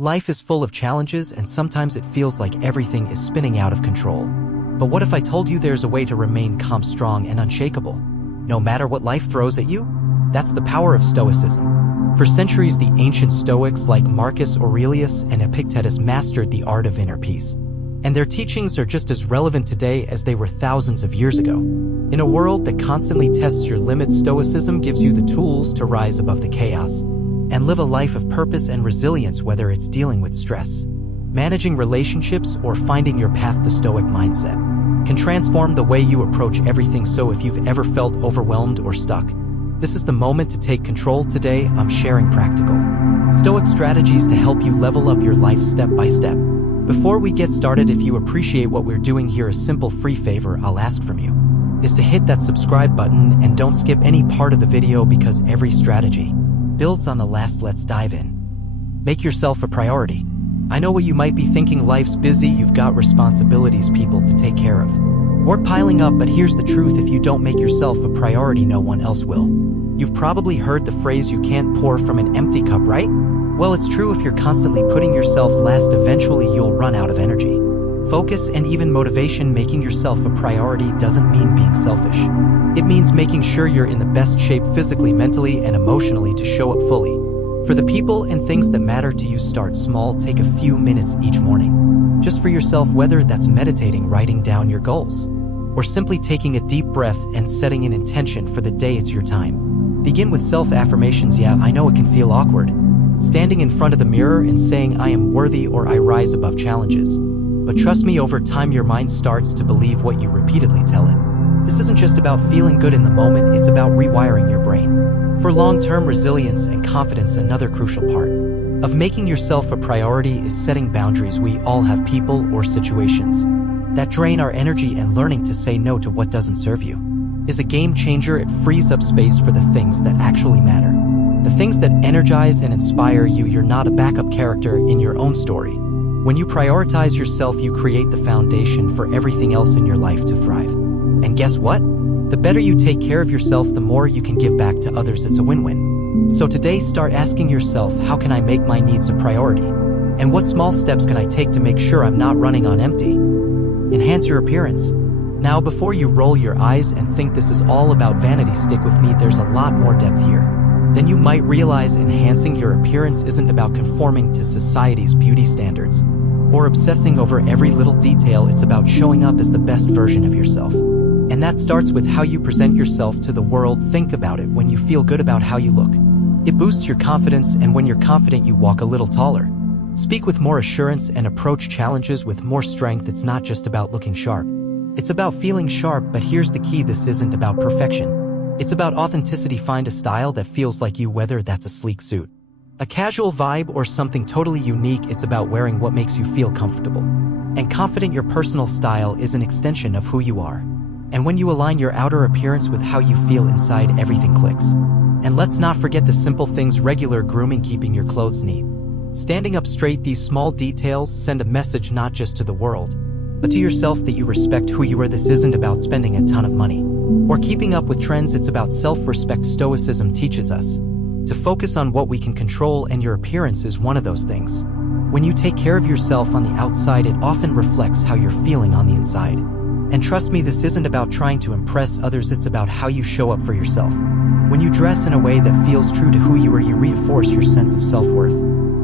Life is full of challenges, and sometimes it feels like everything is spinning out of control. But what if I told you there's a way to remain calm, strong, and unshakable, no matter what life throws at you? That's the power of Stoicism. For centuries, the ancient Stoics like Marcus Aurelius and Epictetus mastered the art of inner peace. And their teachings are just as relevant today as they were thousands of years ago. In a world that constantly tests your limits, Stoicism gives you the tools to rise above the chaos and live a life of purpose and resilience, whether it's dealing with stress, managing relationships, or finding your path. The Stoic mindset can transform the way you approach everything. So if you've ever felt overwhelmed or stuck, this is the moment to take control. Today, I'm sharing practical Stoic strategies to help you level up your life step by step. Before we get started, if you appreciate what we're doing here, a simple free favor I'll ask from you is to hit that subscribe button and don't skip any part of the video, because every strategy builds on the last. Let's dive in. Make yourself a priority. I know what you might be thinking: life's busy, you've got responsibilities, people to take care of, work piling up. But here's the truth: if you don't make yourself a priority, no one else will. You've probably heard the phrase, you can't pour from an empty cup, right? Well, it's true. If you're constantly putting yourself last, eventually you'll run out of energy, focus, and even motivation. Making yourself a priority doesn't mean being selfish. It means making sure you're in the best shape physically, mentally, and emotionally to show up fully for the people and things that matter to you. Start small. Take a few minutes each morning just for yourself, whether that's meditating, writing down your goals, or simply taking a deep breath and setting an intention for the day. It's your time. Begin with self-affirmations. Yeah, I know it can feel awkward, standing in front of the mirror and saying, I am worthy, or I rise above challenges. But trust me, over time your mind starts to believe what you repeatedly tell it. This isn't just about feeling good in the moment, it's about rewiring your brain for long-term resilience and confidence. Another crucial part of making yourself a priority is setting boundaries. We all have people or situations that drain our energy, and learning to say no to what doesn't serve you is a game changer. It frees up space for the things that actually matter, the things that energize and inspire you. You're not a backup character in your own story. When you prioritize yourself, you create the foundation for everything else in your life to thrive. And guess what? The better you take care of yourself, the more you can give back to others. It's a win-win. So today, start asking yourself, how can I make my needs a priority? And what small steps can I take to make sure I'm not running on empty? Enhance your appearance. Now, before you roll your eyes and think this is all about vanity, stick with me. There's a lot more depth here than you might realize. Enhancing your appearance isn't about conforming to society's beauty standards or obsessing over every little detail. It's about showing up as the best version of yourself. And that starts with how you present yourself to the world. Think about it. When you feel good about how you look, it boosts your confidence, and when you're confident, you walk a little taller, speak with more assurance, and approach challenges with more strength. It's not just about looking sharp, it's about feeling sharp. But here's the key: this isn't about perfection. It's about authenticity. Find a style that feels like you, whether that's a sleek suit, a casual vibe, or something totally unique. It's about wearing what makes you feel comfortable and confident. Your personal style is an extension of who you are. And when you align your outer appearance with how you feel inside, everything clicks. And let's not forget the simple things: regular grooming, keeping your clothes neat, standing up straight. These small details send a message not just to the world, but to yourself, that you respect who you are. This isn't about spending a ton of money or keeping up with trends. It's about self-respect. Stoicism teaches us to focus on what we can control, and your appearance is one of those things. When you take care of yourself on the outside, it often reflects how you're feeling on the inside. And trust me, this isn't about trying to impress others, it's about how you show up for yourself. When you dress in a way that feels true to who you are, you reinforce your sense of self-worth.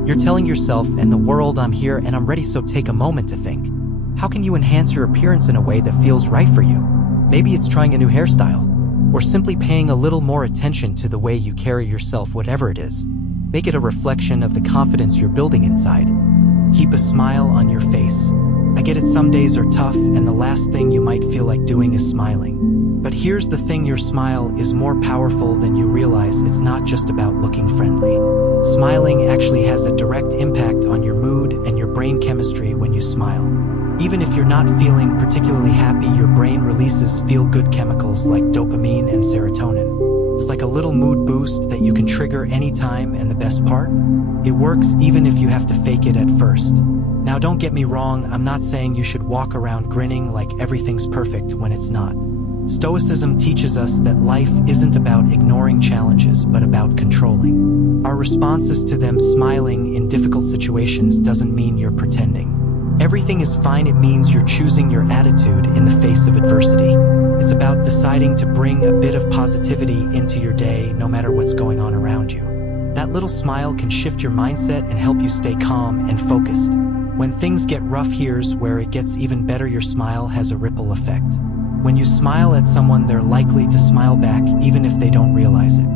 You're telling yourself and the world, I'm here and I'm ready. So take a moment to think, how can you enhance your appearance in a way that feels right for you? Maybe it's trying a new hairstyle, or simply paying a little more attention to the way you carry yourself. Whatever it is, make it a reflection of the confidence you're building inside. Keep a smile on your face. I get it, some days are tough, and the last thing you might feel like doing is smiling. But here's the thing: your smile is more powerful than you realize. It's not just about looking friendly. Smiling actually has a direct impact on your mood and your brain chemistry. When you smile, even if you're not feeling particularly happy, your brain releases feel-good chemicals like dopamine and serotonin. It's like a little mood boost that you can trigger anytime, and the best part? It works even if you have to fake it at first. Now, don't get me wrong, I'm not saying you should walk around grinning like everything's perfect when it's not. Stoicism teaches us that life isn't about ignoring challenges, but about controlling. Our responses to them. Smiling in difficult situations doesn't mean you're pretending. Everything is fine. It means you're choosing your attitude in the face of adversity. It's about deciding to bring a bit of positivity into your day, no matter what's going on around you. That little smile can shift your mindset and help you stay calm and focused. When things get rough, here's where it gets even better. Your smile has a ripple effect. When you smile at someone, they're likely to smile back, even if they don't realize it.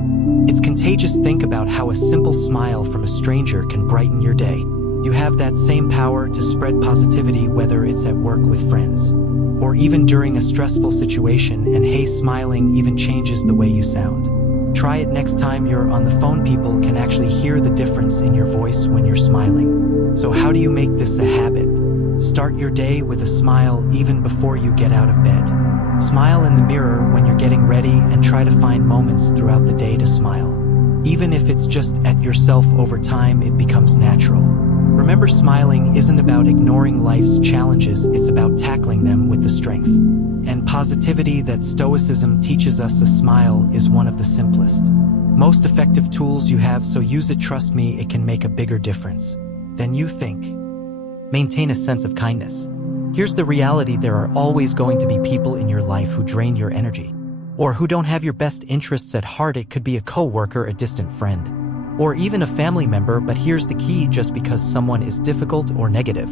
It's contagious. Think about how a simple smile from a stranger can brighten your day. You have that same power to spread positivity, whether it's at work with friends, or even during a stressful situation. And hey, smiling even changes the way you sound. Try it next time you're on the phone. People can actually hear the difference in your voice when you're smiling. So how do you make this a habit? Start your day with a smile even before you get out of bed. Smile in the mirror when you're getting ready, and try to find moments throughout the day to smile. Even if it's just at yourself, over time it becomes natural. Remember, smiling isn't about ignoring life's challenges, it's about tackling them with the strength and positivity that Stoicism teaches us. A smile is one of the simplest, most effective tools you have, so use it. Trust me, it can make a bigger difference than you think. Maintain a sense of kindness. Here's the reality: there are always going to be people in your life who drain your energy, or who don't have your best interests at heart. It could be a coworker, a distant friend, or even a family member. But here's the key: just because someone is difficult or negative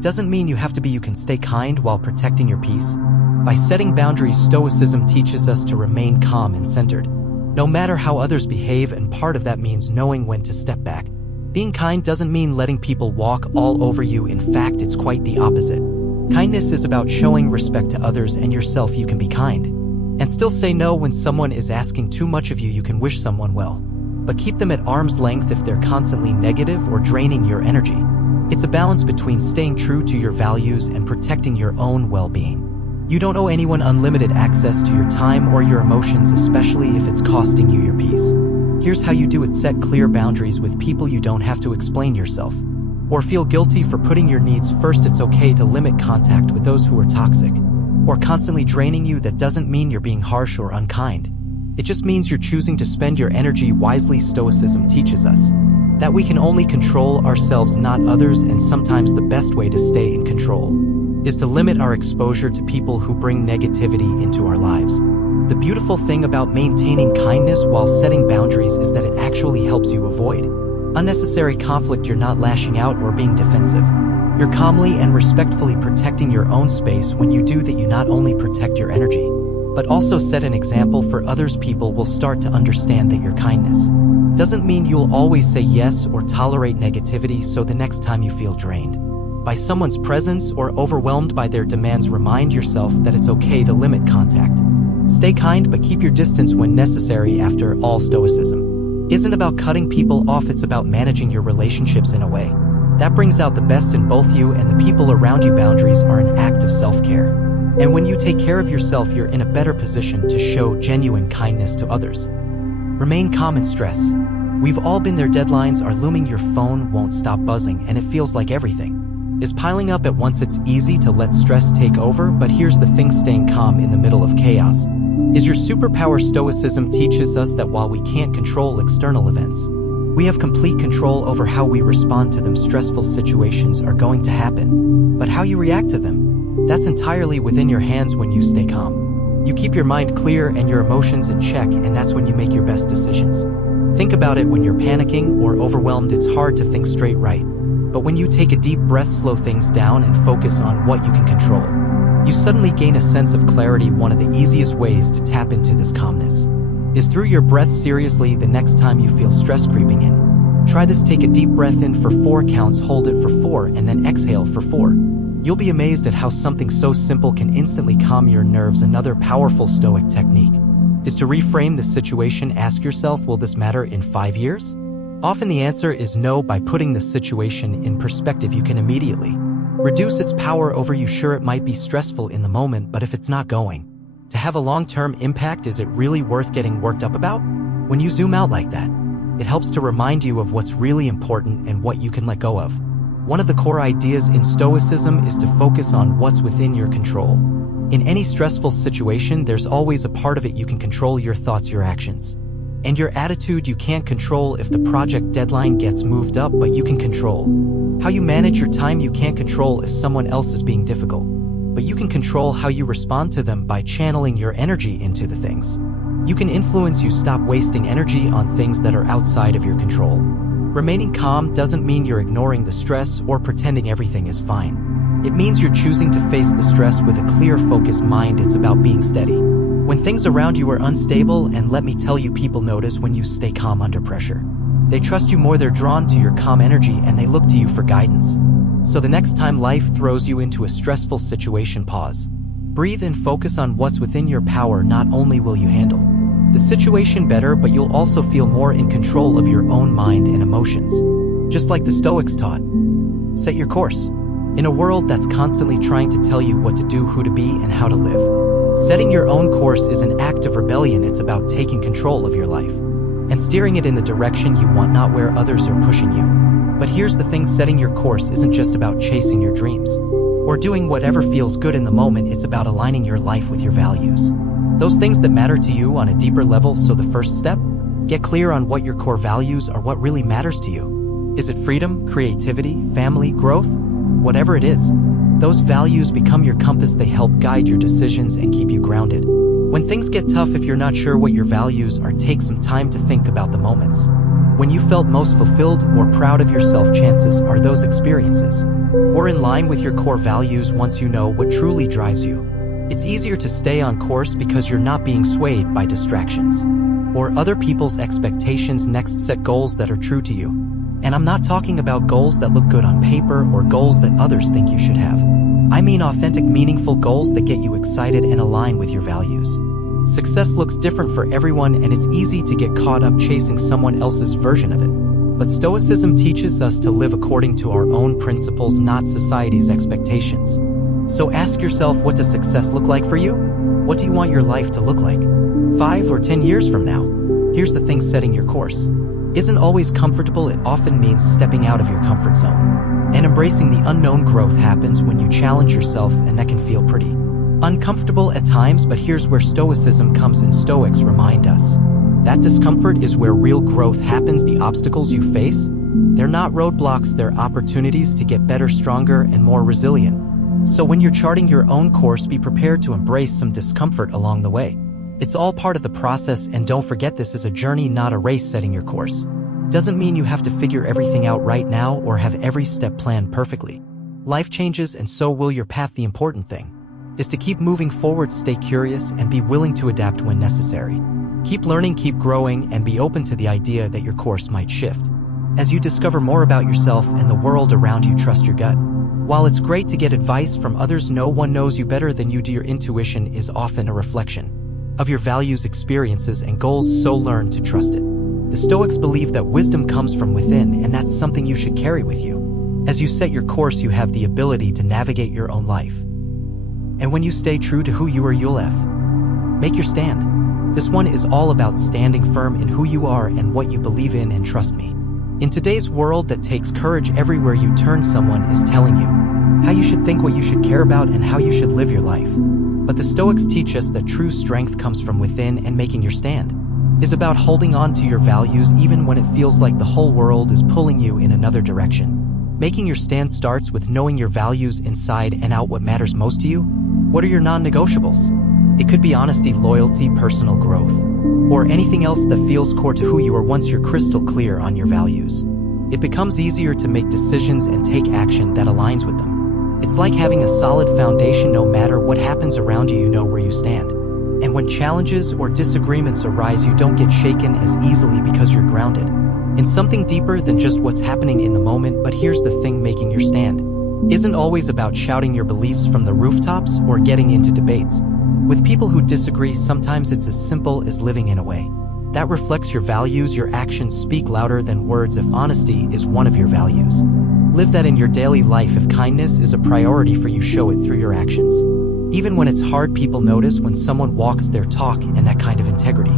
doesn't mean you have to be. You can stay kind while protecting your peace. By setting boundaries, Stoicism teaches us to remain calm and centered, no matter how others behave, and part of that means knowing when to step back. Being kind doesn't mean letting people walk all over you. In fact, it's quite the opposite. Kindness is about showing respect to others and yourself. You can be kind and still say no when someone is asking too much of you. You can wish someone well, but keep them at arm's length if they're constantly negative or draining your energy. It's a balance between staying true to your values and protecting your own well-being. You don't owe anyone unlimited access to your time or your emotions, especially if it's costing you your peace. Here's how you do it: set clear boundaries with people. You don't have to explain yourself or feel guilty for putting your needs first. It's okay to limit contact with those who are toxic or constantly draining you. That doesn't mean you're being harsh or unkind. It just means you're choosing to spend your energy wisely. Stoicism teaches us that we can only control ourselves, not others, and sometimes the best way to stay in control is to limit our exposure to people who bring negativity into our lives. The beautiful thing about maintaining kindness while setting boundaries is that it actually helps you avoid unnecessary conflict. You're not lashing out or being defensive. You're calmly and respectfully protecting your own space. When you do that, you not only protect your energy, but also set an example for others. People will start to understand that your kindness doesn't mean you'll always say yes or tolerate negativity. So the next time you feel drained by someone's presence or overwhelmed by their demands, remind yourself that it's okay to limit contact. Stay kind, but keep your distance when necessary. After all, Stoicism isn't about cutting people off, it's about managing your relationships in a way that brings out the best in both you and the people around you. Boundaries are an act of self-care, and when you take care of yourself, you're in a better position to show genuine kindness to others. Remain calm in stress. We've all been there. Deadlines are looming, your phone won't stop buzzing, and it feels like everything is piling up at once. It's easy to let stress take over, but here's the thing: staying calm in the middle of chaos is your superpower. Stoicism teaches us that while we can't control external events, we have complete control over how we respond to them. Stressful situations are going to happen, but how you react to them, that's entirely within your hands. When you stay calm, you keep your mind clear and your emotions in check, and that's when you make your best decisions. Think about it: when you're panicking or overwhelmed, it's hard to think straight, right? But when you take a deep breath, slow things down, and focus on what you can control, you suddenly gain a sense of clarity. One of the easiest ways to tap into this calmness is through your breath. Seriously, the next time you feel stress creeping in, try this. Take a deep breath in for 4 counts, hold it for 4, and then exhale for 4. You'll be amazed at how something so simple can instantly calm your nerves. Another powerful Stoic technique is to reframe the situation. Ask yourself, will this matter in 5 years? Often the answer is no. By putting the situation in perspective, you can immediately reduce its power over you. Sure, it might be stressful in the moment, but if it's not going to have a long-term impact, is it really worth getting worked up about? When you zoom out like that, it helps to remind you of what's really important and what you can let go of. One of the core ideas in Stoicism is to focus on what's within your control. In any stressful situation, there's always a part of it you can control: your thoughts, your actions. And your attitude you can't control if the project deadline gets moved up, but you can control. How you manage your time you can't control if someone else is being difficult, but you can control how you respond to them by channeling your energy into the things. You can influence you stop wasting energy on things that are outside of your control. Remaining calm doesn't mean you're ignoring the stress or pretending everything is fine. It means you're choosing to face the stress with a clear, focused mind. It's about being steady when things around you are unstable, and let me tell you, people notice when you stay calm under pressure. They trust you more, they're drawn to your calm energy, and they look to you for guidance. So the next time life throws you into a stressful situation, pause. Breathe and focus on what's within your power. Not only will you handle the situation better, but you'll also feel more in control of your own mind and emotions. Just like the Stoics taught, set your course. In a world that's constantly trying to tell you what to do, who to be, and how to live, setting your own course is an act of rebellion. It's about taking control of your life and steering it in the direction you want, not where others are pushing you. But here's the thing, setting your course isn't just about chasing your dreams or doing whatever feels good in the moment. It's about aligning your life with your values, those things that matter to you on a deeper level. So the first step, get clear on what your core values are, what really matters to you. Is it freedom, creativity, family, growth? Whatever it is, those values become your compass. They help guide your decisions and keep you grounded when things get tough. If you're not sure what your values are, take some time to think about the moments when you felt most fulfilled or proud of yourself. Chances are those experiences were in line with your core values. Once you know what truly drives you, it's easier to stay on course because you're not being swayed by distractions or other people's expectations. Next, set goals that are true to you. And I'm not talking about goals that look good on paper or goals that others think you should have. I mean authentic, meaningful goals that get you excited and align with your values. Success looks different for everyone, and it's easy to get caught up chasing someone else's version of it. But Stoicism teaches us to live according to our own principles, not society's expectations. So ask yourself, what does success look like for you? What do you want your life to look like 5 or 10 years from now? Here's the thing, setting your course isn't always comfortable. It often means stepping out of your comfort zone and embracing the unknown. Growth happens when you challenge yourself, and that can feel pretty uncomfortable at times. But here's where Stoicism comes in. Stoics remind us that discomfort is where real growth happens. The obstacles you face, they're not roadblocks, they're opportunities to get better, stronger, and more resilient. So when you're charting your own course, be prepared to embrace some discomfort along the way. It's all part of the process, and don't forget, this is a journey, not a race. Setting your course doesn't mean you have to figure everything out right now or have every step planned perfectly. Life changes, and so will your path. The important thing is to keep moving forward, stay curious, and be willing to adapt when necessary. Keep learning, keep growing, and be open to the idea that your course might shift as you discover more about yourself and the world around you. Trust your gut. While it's great to get advice from others, no one knows you better than you do. Your intuition is often a reflection of your values, experiences, and goals, so learn to trust it. The Stoics believe that wisdom comes from within, and that's something you should carry with you. As you set your course, you have the ability to navigate your own life. And when you stay true to who you are, you'll make your stand. This one is all about standing firm in who you are and what you believe in, and trust me, in today's world that takes courage, everywhere you turn, someone is telling you how you should think, what you should care about, and how you should live your life. But the Stoics teach us that true strength comes from within, and making your stand is about holding on to your values even when it feels like the whole world is pulling you in another direction. Making your stand starts with knowing your values inside and out. What matters most to you? What are your non-negotiables? It could be honesty, loyalty, personal growth, or anything else that feels core to who you are. Once you're crystal clear on your values, it becomes easier to make decisions and take action that aligns with them. It's like having a solid foundation. No matter what happens around you, you know where you stand. And when challenges or disagreements arise, you don't get shaken as easily because you're grounded in something deeper than just what's happening in the moment. But here's the thing, making your stand isn't always about shouting your beliefs from the rooftops or getting into debates with people who disagree. Sometimes it's as simple as living in a way that reflects your values. Your actions speak louder than words. If honesty is one of your values, live that in your daily life. If kindness is a priority for you, show it through your actions. Even when it's hard, people notice when someone walks their talk, and that kind of integrity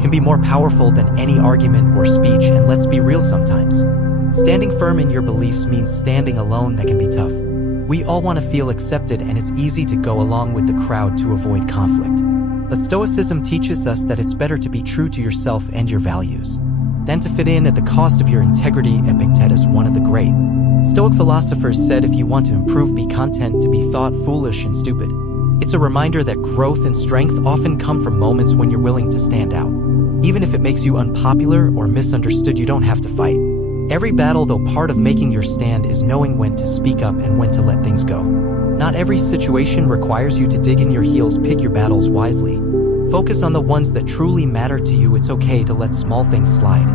can be more powerful than any argument or speech. And let's be real, sometimes Standing firm in your beliefs means standing alone. That can be tough. We all want to feel accepted, and it's easy to go along with the crowd to avoid conflict. But Stoicism teaches us that it's better to be true to yourself and your values than to fit in at the cost of your integrity. Epictetus, one of the great Stoic philosophers, said, "If you want to improve, be content to be thought foolish and stupid." It's a reminder that growth and strength often come from moments when you're willing to stand out. Even if it makes you unpopular or misunderstood, you don't have to fight every battle, though part of making your stand is knowing when to speak up and when to let things go. Not every situation requires you to dig in your heels. Pick your battles wisely. Focus on the ones that truly matter to you. It's okay to let small things slide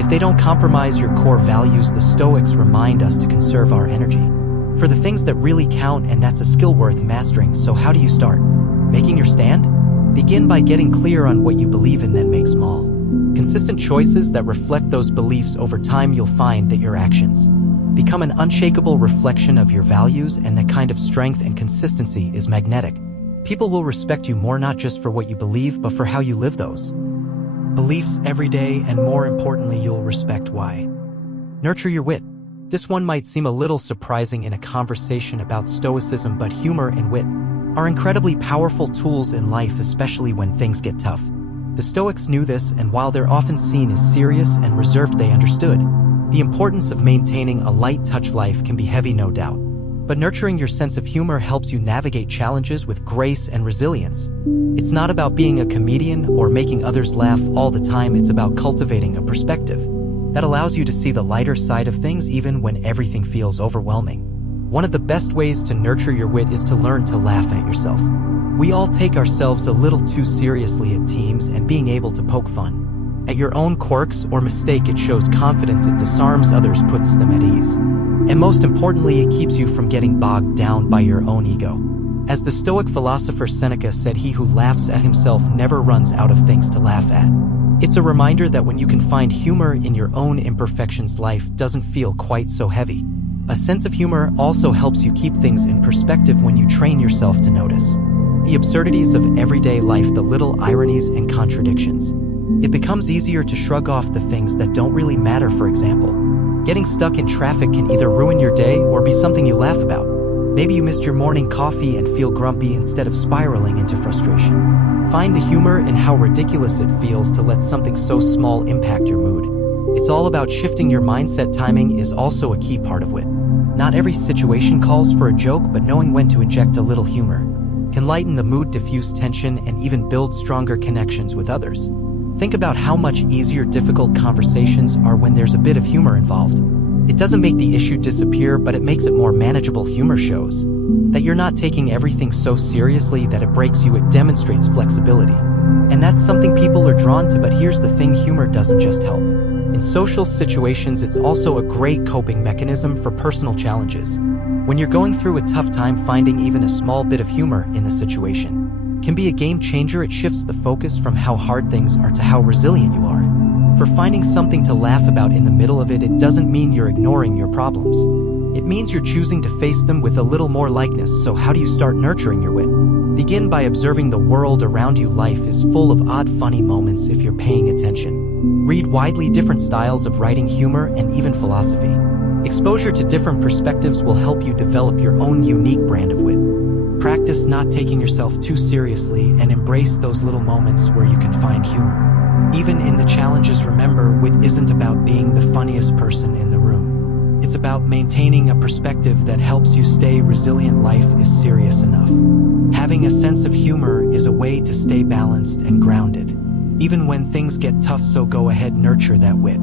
if they don't compromise your core values. The Stoics remind us to conserve our energy for the things that really count, and that's a skill worth mastering. So how do you start making your stand? Begin by getting clear on what you believe in, then make small, consistent choices that reflect those beliefs. Over time, you'll find that your actions become an unshakable reflection of your values, and that kind of strength and consistency is magnetic. People will respect you more, not just for what you believe, but for how you live those beliefs every day, and more importantly, you'll respect why. Nurture your wit. This one might seem a little surprising in a conversation about Stoicism, but humor and wit are incredibly powerful tools in life, especially when things get tough. The Stoics knew this, and while they're often seen as serious and reserved, they understood the importance of maintaining a light-touch life. Can be heavy, no doubt, but nurturing your sense of humor helps you navigate challenges with grace and resilience. It's not about being a comedian or making others laugh all the time. It's about cultivating a perspective that allows you to see the lighter side of things even when everything feels overwhelming. One of the best ways to nurture your wit is to learn to laugh at yourself. We all take ourselves a little too seriously at times, and being able to poke fun at your own quirks or mistake, it shows confidence, it disarms others, puts them at ease. And most importantly, it keeps you from getting bogged down by your own ego. As the Stoic philosopher Seneca said, "He who laughs at himself never runs out of things to laugh at." It's a reminder that when you can find humor in your own imperfections, life doesn't feel quite so heavy. A sense of humor also helps you keep things in perspective when you train yourself to notice the absurdities of everyday life, the little ironies and contradictions. It becomes easier to shrug off the things that don't really matter. For example, getting stuck in traffic can either ruin your day or be something you laugh about. Maybe you missed your morning coffee and feel grumpy instead of spiraling into frustration. Find the humor in how ridiculous it feels to let something so small impact your mood. It's all about shifting your mindset. Timing is also a key part of wit. Not every situation calls for a joke, but knowing when to inject a little humor can lighten the mood, diffuse tension, and even build stronger connections with others. Think about how much easier difficult conversations are when there's a bit of humor involved. It doesn't make the issue disappear, but it makes it more manageable. Humor shows that you're not taking everything so seriously that it breaks you. It demonstrates flexibility, and that's something people are drawn to. But here's the thing, humor doesn't just help in social situations, it's also a great coping mechanism for personal challenges. When you're going through a tough time, finding even a small bit of humor in the situation can be a game changer. It shifts the focus from how hard things are to how resilient you are. For finding something to laugh about in the middle of it, it doesn't mean you're ignoring your problems. It means you're choosing to face them with a little more lightness. So how do you start nurturing your wit? Begin by observing the world around you. Life is full of odd, funny moments if you're paying attention. Read widely. Different styles of writing, humor, and even philosophy. Exposure to different perspectives will help you develop your own unique brand of wit. Practice not taking yourself too seriously and embrace those little moments where you can find humor, even in the challenges. Remember, wit isn't about being the funniest person in the room. It's about maintaining a perspective that helps you stay resilient. Life is serious enough. Having a sense of humor is a way to stay balanced and grounded, even when things get tough. So go ahead, nurture that wit.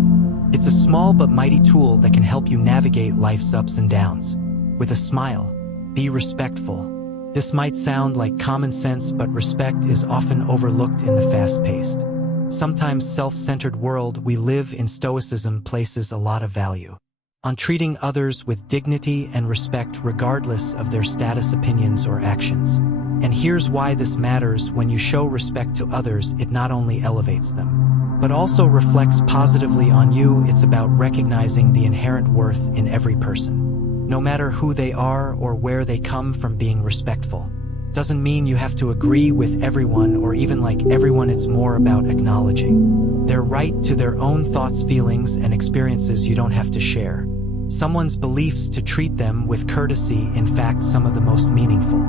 It's a small but mighty tool that can help you navigate life's ups and downs. With a smile, be respectful. This might sound like common sense, but respect is often overlooked in the fast-paced, sometimes self-centered world we live in. Stoicism places a lot of value on treating others with dignity and respect regardless of their status, opinions, or actions. And here's why this matters. When you show respect to others, it not only elevates them, but also reflects positively on you. It's about recognizing the inherent worth in every person, no matter who they are or where they come from. Being respectful doesn't mean you have to agree with everyone or even like everyone. It's more about acknowledging Their right to their own thoughts, feelings, and experiences you don't have to share. Someone's beliefs to treat them with courtesy, in fact, some of the most meaningful.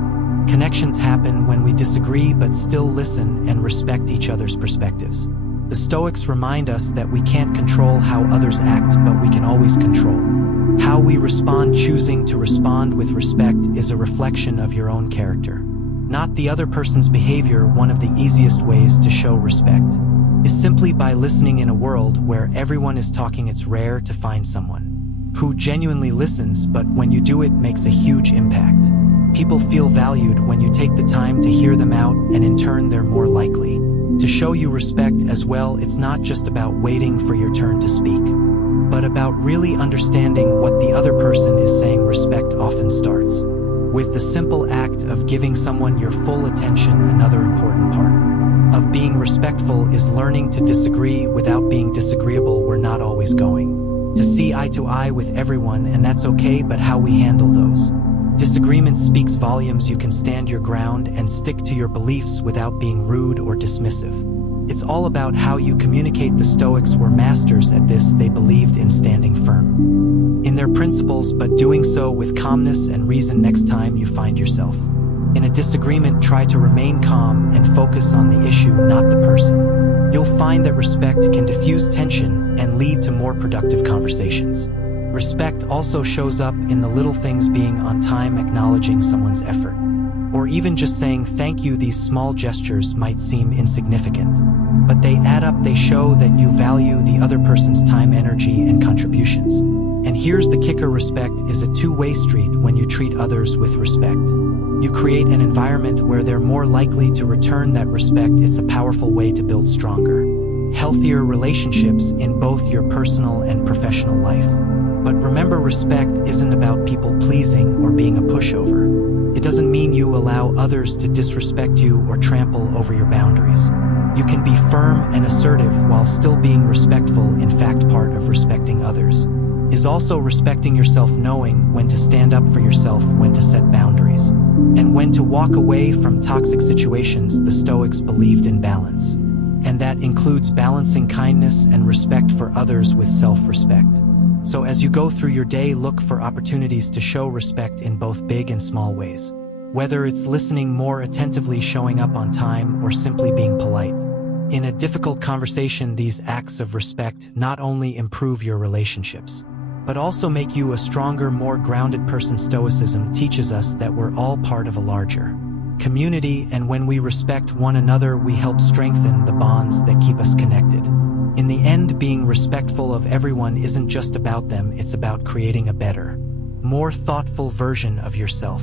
Connections happen when we disagree but still listen and respect each other's perspectives. The Stoics remind us that we can't control how others act, but we can always control how we respond. Choosing to respond with respect is a reflection of your own character, not the other person's behavior. One of the easiest ways to show respect is simply by listening. In a world where everyone is talking, it's rare to find someone who genuinely listens, but when you do, it makes a huge impact. People feel valued when you take the time to hear them out, and in turn they're more likely to show you respect as well. It's not just about waiting for your turn to speak, but about really understanding what the other person is saying. Respect often starts with the simple act of giving someone your full attention. Another important part of being respectful is learning to disagree without being disagreeable. We're not always going to see eye to eye with everyone, and that's okay, but how we handle those disagreements speaks volumes. You can stand your ground and stick to your beliefs without being rude or dismissive. It's all about how you communicate. The Stoics were masters at this. They believed in standing firm in their principles, but doing so with calmness and reason. Next time you find yourself in a disagreement, try to remain calm and focus on the issue, not the person. You'll find that respect can diffuse tension and lead to more productive conversations. Respect also shows up in the little things: being on time, acknowledging someone's effort, or even just saying thank you. These small gestures might seem insignificant, but they add up. They show that you value the other person's time, energy, and contributions. And here's the kicker: respect is a two-way street. When you treat others with respect, you create an environment where they're more likely to return that respect. It's a powerful way to build stronger, healthier relationships in both your personal and professional life. But remember, respect isn't about people pleasing or being a pushover. It doesn't mean you allow others to disrespect you or trample over your boundaries. You can be firm and assertive while still being respectful. In fact, part of respecting others is also respecting yourself, knowing when to stand up for yourself, when to set boundaries, and when to walk away from toxic situations. The Stoics believed in balance, and that includes balancing kindness and respect for others with self-respect. So as you go through your day, look for opportunities to show respect in both big and small ways. Whether it's listening more attentively, showing up on time, or simply being polite in a difficult conversation, these acts of respect not only improve your relationships, but also make you a stronger, more grounded person. Stoicism teaches us that we're all part of a larger community, and when we respect one another, we help strengthen the bonds that keep us connected. In the end, being respectful of everyone isn't just about them, it's about creating a better, more thoughtful version of yourself.